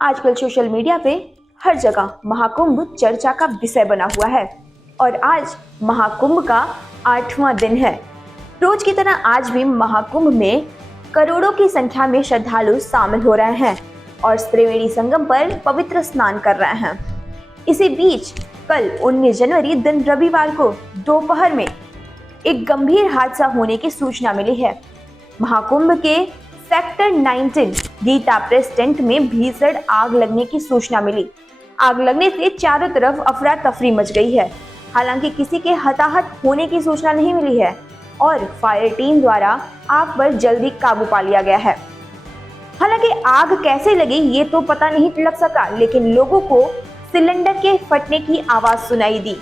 आजकल social media पे हर जगह महाकुंभ चर्चा का विषय बना हुआ है और आज महाकुंभ का 8वां दिन है। रोज की तरह आज भी महाकुंभ में करोड़ों की संख्या में श्रद्धालु शामिल हो रहे हैं और त्रिवेणी संगम पर पवित्र स्नान कर रहे हैं। इसी बीच कल 19 जनवरी दिन रविवार को दोपहर में एक गंभीर हादसा होने की सूचना मिली है। महाकुंभ के सेक्टर 19 गीता प्रेस टेंट में भीषण आग लगने की सूचना मिली। आग लगने से चारों तरफ अफरा तफरी मच गई है। हालांकि किसी के हताहत होने की सूचना नहीं मिली है और फायर टीम द्वारा आग पर जल्दी काबू पा लिया गया है। हालांकि आग कैसे लगी ये तो पता नहीं लग सका, लेकिन लोगों को सिलेंडर के फटने की आवाज सुनाई दी।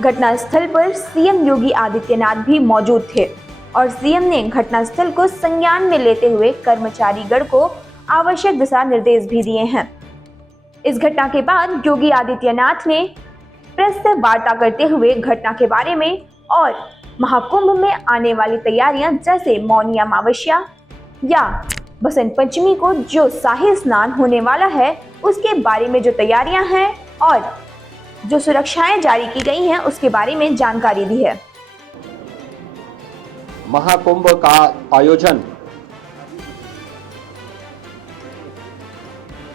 घटनास्थल पर सीएम योगी आदित्यनाथ भी मौजूद थे और सीएम ने घटनास्थल को संज्ञान में लेते हुए कर्मचारीगण को आवश्यक दिशा निर्देश भी दिए हैं। इस घटना के बाद योगी आदित्यनाथ ने प्रेस से वार्ता करते हुए घटना के बारे में और महाकुंभ में आने वाली तैयारियां जैसे मौनी अमावस्या या बसंत पंचमी को जो शाही स्नान होने वाला है उसके बारे में जो तैयारियां हैं और जो सुरक्षाएं जारी की गई हैं उसके बारे में जानकारी दी है। महाकुंभ का आयोजन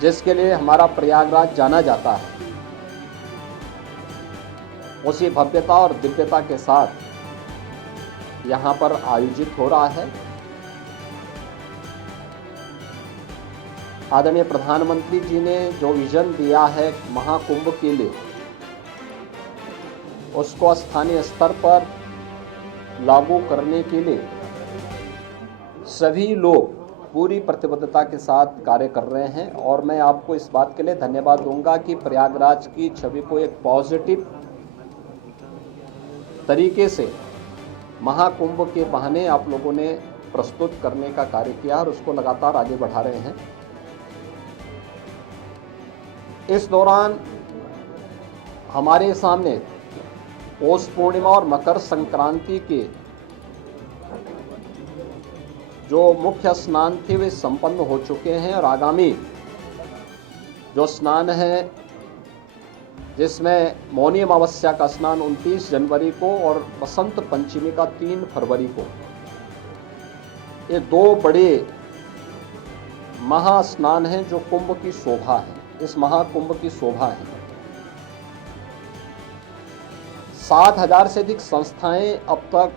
जिसके लिए हमारा प्रयागराज जाना जाता है, उसी भव्यता और दिव्यता के साथ यहाँ पर आयोजित हो रहा है। आदरणीय प्रधानमंत्री जी ने जो विजन दिया है महाकुंभ के लिए, उसको स्थानीय स्तर पर लागू करने के लिए सभी लोग पूरी प्रतिबद्धता के साथ कार्य कर रहे हैं और मैं आपको इस बात के लिए धन्यवाद दूंगा कि प्रयागराज की छवि को एक पॉजिटिव तरीके से महाकुंभ के बहाने आप लोगों ने प्रस्तुत करने का कार्य किया और उसको लगातार आगे बढ़ा रहे हैं। इस दौरान हमारे सामने पौष पूर्णिमा और मकर संक्रांति के जो मुख्य स्नान थे वे संपन्न हो चुके हैं और आगामी जो स्नान है जिसमें मौनी अमावस्या का स्नान 29 जनवरी को और बसंत पंचमी का 3 फरवरी को, ये दो बड़े महास्नान हैं जो कुंभ की शोभा है, इस महाकुंभ की शोभा है। 7,000 से अधिक संस्थाएं अब तक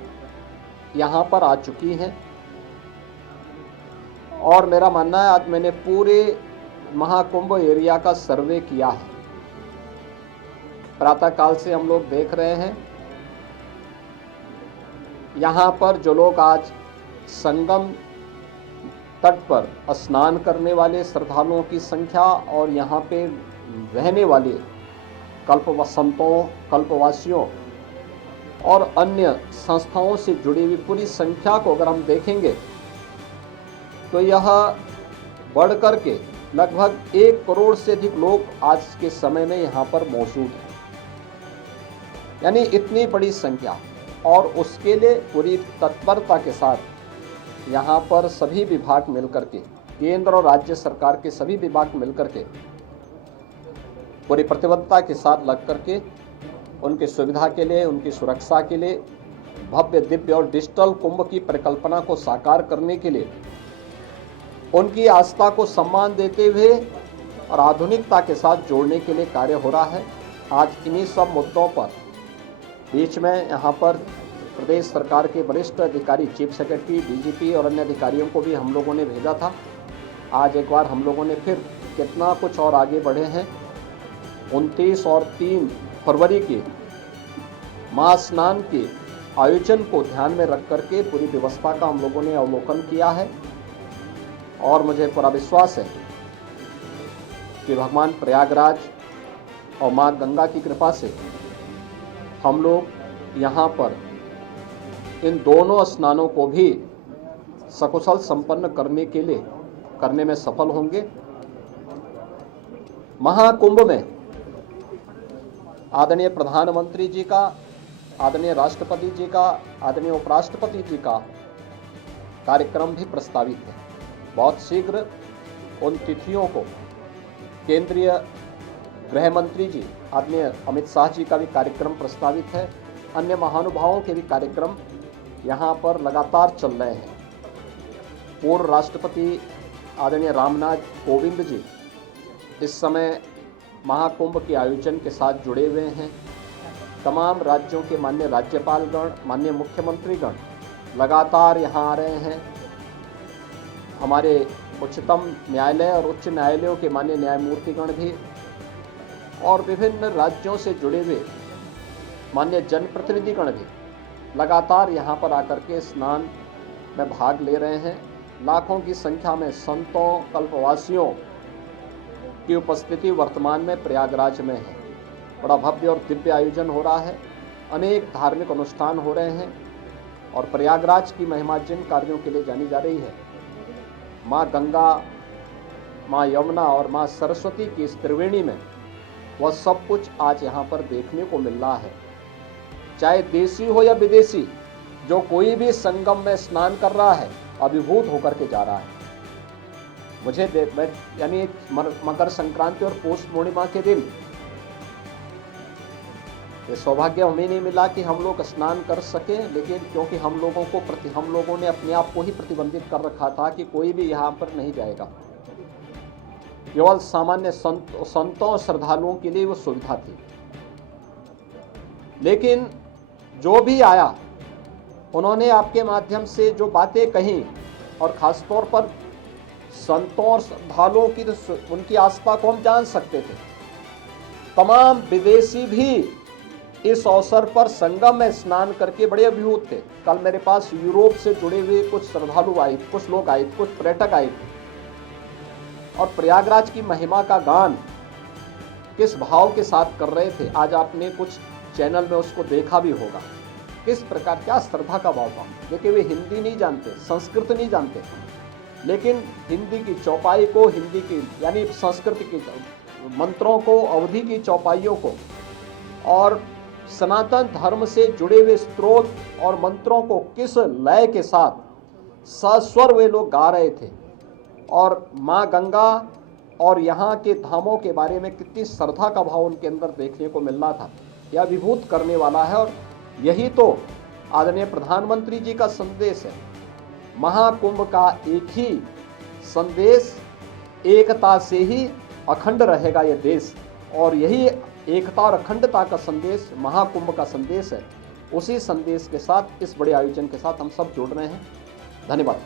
यहाँ पर आ चुकी हैं और मेरा मानना है, आज मैंने पूरे महाकुंभ एरिया का सर्वे किया है। प्रातःकाल से हम लोग देख रहे हैं यहाँ पर जो लोग आज संगम तट पर स्नान करने वाले श्रद्धालुओं की संख्या और यहाँ पे रहने वाले कल्पवसंतों, कल्पवासियों और अन्य संस्थाओं से जुड़ी हुई पूरी संख्या को अगर हम देखेंगे तो यह बढ़ कर के लगभग 1 करोड़ से अधिक लोग आज के समय में यहाँ पर मौजूद हैं, यानी इतनी बड़ी संख्या। और उसके लिए पूरी तत्परता के साथ यहाँ पर सभी विभाग मिलकर के, केंद्र और राज्य सरकार के सभी विभाग मिलकर के पूरी प्रतिबद्धता के साथ लग करके उनकी सुविधा के लिए, उनकी सुरक्षा के लिए, भव्य दिव्य और डिजिटल कुंभ की परिकल्पना को साकार करने के लिए, उनकी आस्था को सम्मान देते हुए और आधुनिकता के साथ जोड़ने के लिए कार्य हो रहा है। आज इन्हीं सब मुद्दों पर बीच में यहाँ पर प्रदेश सरकार के वरिष्ठ अधिकारी, चीफ सेक्रेटरी, डीजीपी और अन्य अधिकारियों को भी हम लोगों ने भेजा था। आज एक बार हम लोगों ने फिर कितना कुछ और आगे बढ़े हैं 29 और 3 फरवरी के महास्नान के आयोजन को ध्यान में रख करके पूरी व्यवस्था का हम लोगों ने अवलोकन किया है और मुझे पूरा विश्वास है कि भगवान प्रयागराज और माँ गंगा की कृपा से हम लोग यहाँ पर इन दोनों स्नानों को भी सकुशल संपन्न करने में सफल होंगे। महाकुंभ में आदरणीय प्रधानमंत्री जी का, आदरणीय राष्ट्रपति जी का, आदरणीय उपराष्ट्रपति जी का कार्यक्रम भी प्रस्तावित है। बहुत शीघ्र उन तिथियों को केंद्रीय गृह मंत्री जी आदरणीय अमित शाह जी का भी कार्यक्रम प्रस्तावित है। अन्य महानुभावों के भी कार्यक्रम यहाँ पर लगातार चल रहे हैं। पूर्व राष्ट्रपति आदरणीय रामनाथ कोविंद जी इस समय महाकुंभ के आयोजन के साथ जुड़े हुए हैं। तमाम राज्यों के माननीय राज्यपालगण, माननीय मुख्यमंत्रीगण लगातार यहाँ आ रहे हैं। हमारे उच्चतम न्यायालय और उच्च न्यायालयों के माननीय न्यायमूर्तिगण भी और विभिन्न राज्यों से जुड़े हुए माननीय जनप्रतिनिधिगण भी लगातार यहाँ पर आकर के स्नान में भाग ले रहे हैं। लाखों की संख्या में संतों, कल्पवासियों की उपस्थिति वर्तमान में प्रयागराज में है। बड़ा भव्य और दिव्य आयोजन हो रहा है। अनेक धार्मिक अनुष्ठान हो रहे हैं और प्रयागराज की महिमा जिन कार्यों के लिए जानी जा रही है, माँ गंगा, माँ यमुना और माँ सरस्वती की इस त्रिवेणी में, वह सब कुछ आज यहाँ पर देखने को मिल रहा है। चाहे देशी हो या विदेशी, जो कोई भी संगम में स्नान कर रहा है अभिभूत होकर के जा रहा है। यानी मकर संक्रांति और पौष पूर्णिमा के दिन ये सौभाग्य हमें नहीं मिला कि हम लोग स्नान कर सके, लेकिन क्योंकि हम लोगों ने अपने आप को ही प्रतिबंधित कर रखा था कि कोई भी यहाँ पर नहीं जाएगा। केवल सामान्य संतों और श्रद्धालुओं के लिए वो सुविधा थी। लेकिन जो भी आया उन्होंने आपके माध्यम से जो बातें कही, और खास तौर पर संतों और श्रद्धालुओं की तो उनकी आस्था को हम जान सकते थे। तमाम विदेशी भी इस अवसर पर संगम में स्नान करके बड़े अभिभूत थे। कल मेरे पास यूरोप से जुड़े हुए कुछ श्रद्धालु आए, कुछ लोग आए, कुछ पर्यटक आए और प्रयागराज की महिमा का गान किस भाव के साथ कर रहे थे। आज आपने कुछ चैनल में उसको देखा भी होगा, किस प्रकार, क्या श्रद्धा का भाव था। देखिए, वे हिंदी नहीं जानते, संस्कृत नहीं जानते, लेकिन हिंदी की चौपाई को, हिंदी की यानी संस्कृत की मंत्रों को, अवधि की चौपाइयों को और सनातन धर्म से जुड़े हुए स्त्रोत और मंत्रों को किस लय के साथ सस्वर वे लोग गा रहे थे, और माँ गंगा और यहाँ के धामों के बारे में कितनी श्रद्धा का भाव उनके अंदर देखने को मिल रहा था। यह विभूत करने वाला है और यही तो आदरणीय प्रधानमंत्री जी का संदेश है। महाकुंभ का एक ही संदेश, एकता से ही अखंड रहेगा यह देश, और यही एकता और अखंडता का संदेश महाकुंभ का संदेश है। उसी संदेश के साथ, इस बड़े आयोजन के साथ हम सब जुड़ रहे हैं। धन्यवाद।